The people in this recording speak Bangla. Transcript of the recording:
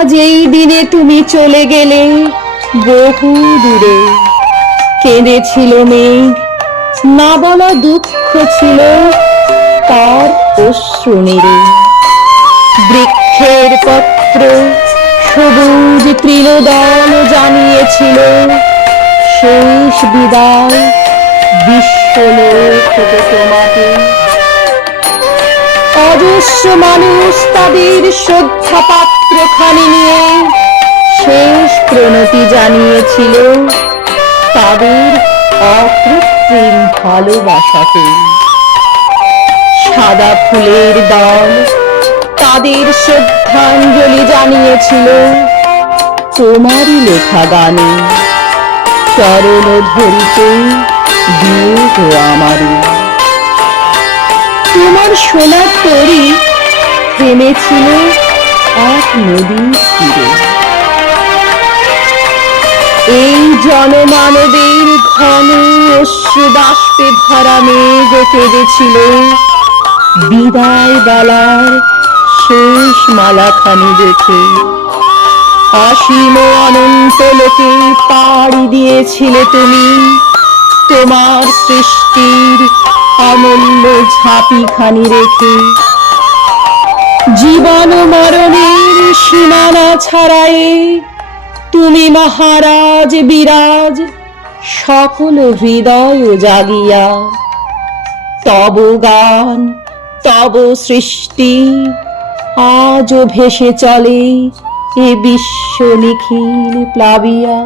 এই দিনে তুমি চলে গেলে বহু দূরে। কেঁদেছিল মেঘ, না বলা দুঃখ ছিল তার অশ্রু নেড়ে বৃক্ষের পত্র সবুজ তৃণদল জানিয়েছিল, শেষ বিদায় বিশ্বলোক তোমাকে। অজস্র মানুষ তাদের শ্রদ্ধা নিয়ে শেষ প্রণতি জানিয়েছিল তাদের অকৃত্রিম ভালোবাসাকে। সাদা ফুলের দল তাদের শ্রদ্ধাঞ্জলি জানিয়েছিল তোমারই লেখা গানে। চরণ ধরিতে দিয়ে গো আমারই তোমার সোনার তরি থেমেছিল এক নদীর তীরে। এই জনমানবের ঘন অশ্রু বাষ্পে ভরা মেঘ কেঁদেছিল। বিদায় বেলার শেষ মালাখানি দেখে অসীম অনন্ত লোকে পাড়ি দিয়েছিলে তুমি। তোমার সৃষ্টির অমূল্য ঝাঁপিখানি রেখে। জীবন মরণের সীমানা ছাড়াই তুমি মহারাজ বিরাজ সকল হৃদয় জাগিয়া। তব গান, তব সৃষ্টি, আজও ভেসে চলে এ বিশ্ব নিখিল প্লাবিয়া।